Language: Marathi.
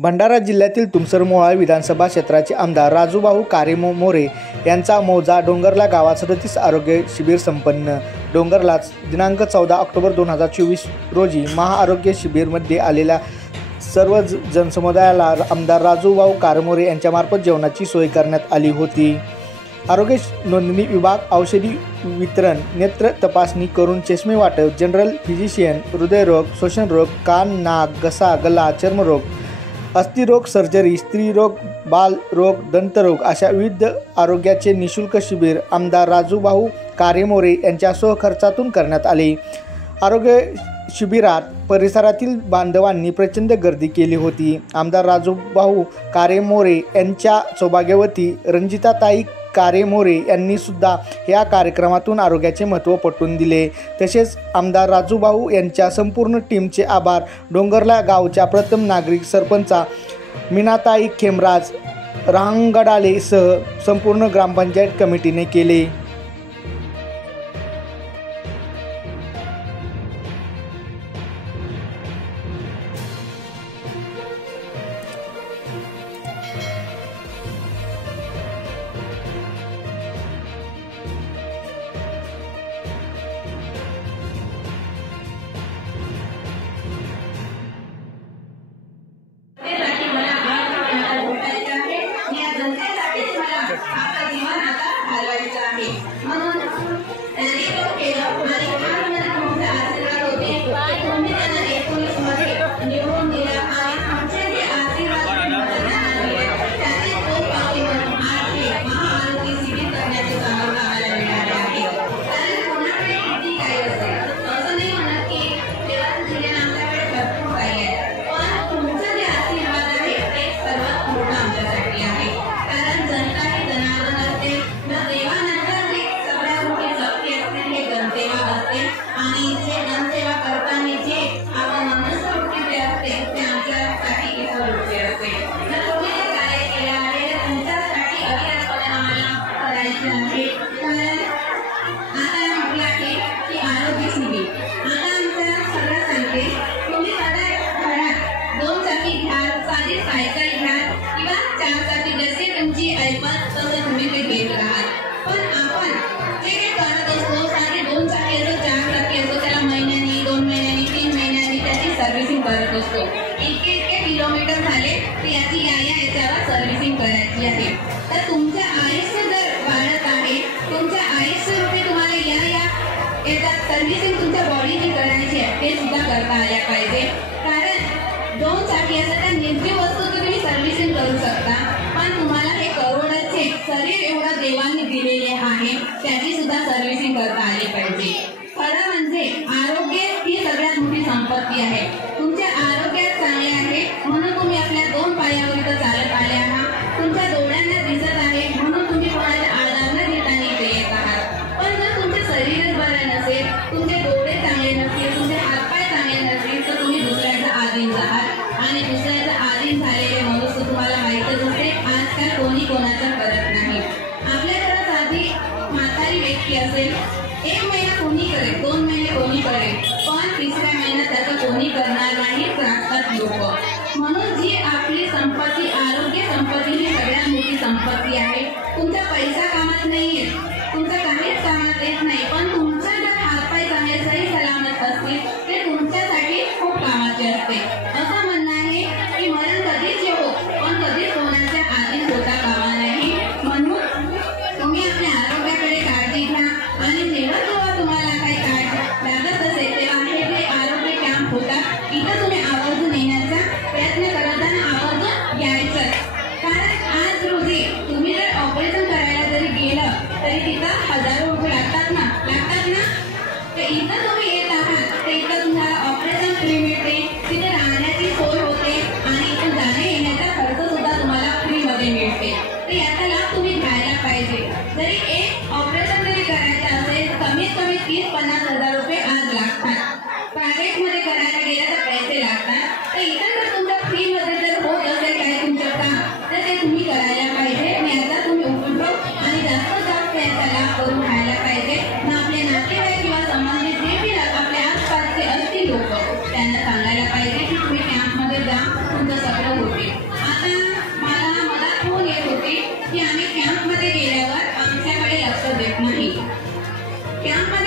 भंडारा जिल्ह्यातील तुमसर मोहोळ विधानसभा क्षेत्राचे आमदार राजूभाऊ कारेमोरे यांचा मौजा डोंगरला गावात 37 आरोग्य शिबिर संपन्न। डोंगरलाच दिनांक 14 ऑक्टोबर 2024 रोजी महाआरोग्य शिबिरमध्ये आलेल्या सर्व जनसमुदायाला आमदार राजूभाऊ कारेमोरे यांच्यामार्फत जेवणाची सोय करण्यात आली होती। आरोग्य नोंदणी विभाग, औषधी वितरण, नेत्र तपासणी करून चष्मे वाटप, जनरल फिजिशियन, हृदयरोग, श्वसनरोग, कान, नाक, घसा, गला, चर्मरोग, अस्थिरोग, सर्जरी, स्त्रीरोग, बालरोग, दंतरोग अशा विविध आरोग्याचे निशुल्क शिबिर आमदार राजूभाऊ कारेमोरे यांच्या स्वखर्चातून करण्यात आले। आरोग्य शिबिरात परिसरातील बांधवांनी प्रचंड गर्दी केली होती। आमदार राजूभाऊ कारेमोरे यांच्या सौभाग्यवती रंजिताताई कारेमोरे यांनी सुद्धा या कार्यक्रमातून आरोग्याचे महत्त्व पटवून दिले। तसेच आमदार राजूभाऊ यांच्या संपूर्ण टीमचे आभार डोंगरला गावच्या प्रथम नागरिक सरपंच मीनाताई खेमराज राहंगडाले सह संपूर्ण ग्रामपंचायत कमिटीने केले। इतके किलोमीटर झाले तर याची याच्यावर सर्व्हिसिंग करायची आहे। तर तुमचं आयुष्य जर वाढत आहे, तुमच्या आयुष्यरूपी तुम्हाला याच्यात सर्व्हिसिंग तुमच्या बॉडीची करायची आहे, ते सुद्धा करता आल्या पाहिजे। कारण दोन चाकी असतात त्या निर्जीव वस्तूची तुम्ही सर्व्हिसिंग करू शकता, पण तुम्हाला हे करोडाचे शरीर एवढं देवांनी दिलेले आहे, त्याची सुद्धा सर्व्हिसिंग करता आली पाहिजे। खरं म्हणजे आरोग्य ही सगळ्यात मोठी संपत्ती आहे। तुमचे आरोग्य चांगले आहे म्हणून तुम्ही आपल्या दोन पायावर इथं चालत आले आहात, तुमच्या डोळ्यांना दिसत आहे म्हणून तुम्ही कोणाच्या आळगांना घेताना इथे येत आहात। पण जर तुमचे शरीरच बरं नसेल, तुमचे डोळे चांगले नसतील, तुमचे हातपाय चांगले नसतील, तर तुम्ही दुसऱ्याचा आधीन आहात आणि दुसऱ्याचा आधीन झालेले मनुष्य तुम्हाला माहीतच असते आजकाल कोणी कोणाचा करत नाही। आपल्या घरात आधी म्हातारी व्यक्ती असेल, 1 महिना कोणी करेल, 2 महिने कोणी करेल, पण तिसऱ्या महिन्यात त्याचं कोणी करणार नाही, त्रासतात लोक। म्हणून जी आपली संपत्ती, आरोग्य संपत्ती ही सगळ्यात मोठी संपत्ती आहे। तुमचा पैसा कामात नाहीये, तुमचं काहीच कामात येत नाही, पण तुमचा जर हातपाय चांगले सही सलामत असतील ते तुमच्यासाठी खूप कामाचे असते। असं म्हणणं आहे की मरण कधीच येऊ पण कधीच कोणाच्या आधी होता कामा नाही। म्हणून तुम्ही आपल्या आरोग्याकडे काळजी घ्या आणि जेव्हा तुम्हाला काही लागत असेल तेव्हा हे जे आरोग्य कॅम्प होतात इथं तुम्ही आवर्जून येण्याचा प्रयत्न करताना आवर्जून यायचं। कारण आज रोजी तुम्ही जर ऑपरेशन करायला जरी गेलं तरी तिथं हजारो रुपये लागतात ना, ते इथं तुम्ही येत आहात तर इथं तुम्हाला ऑपरेशन फ्री मिळते, तिथे राहण्याची सोय होते आणि इथून जाण्या येण्याचा खर्च सुद्धा तुम्हाला फ्रीमध्ये मिळते। तर याचा लाभ तुम्ही घ्यायला पाहिजे। जरी एक ऑपरेशन जरी करायचं असेल कमीत कमी 30-50 हजार रुपये आज लागतात। प्रायव्हेटमध्ये करायला गेलं तर पैसे लागतात, तर इथं जर तुमच्या फ्रीमध्ये जर होत असेल काही तुमचं काम तर ते तुम्ही करायला पाहिजे आणि याचा तुम्ही उपयोग आणि जास्त याचा लाभ करून घ्यायला पाहिजे। आपले नातेवाईक किंवा संबंधित जे बी आपल्या आसपासचे असतील लोक त्यांना सांगायला पाहिजे की तुम्ही कॅम्पमध्ये जा, तुमचं सगळं होते। की आम्ही कॅम्पमध्ये गेल्यावर आमच्याकडे लक्ष देत नाही. कॅम्प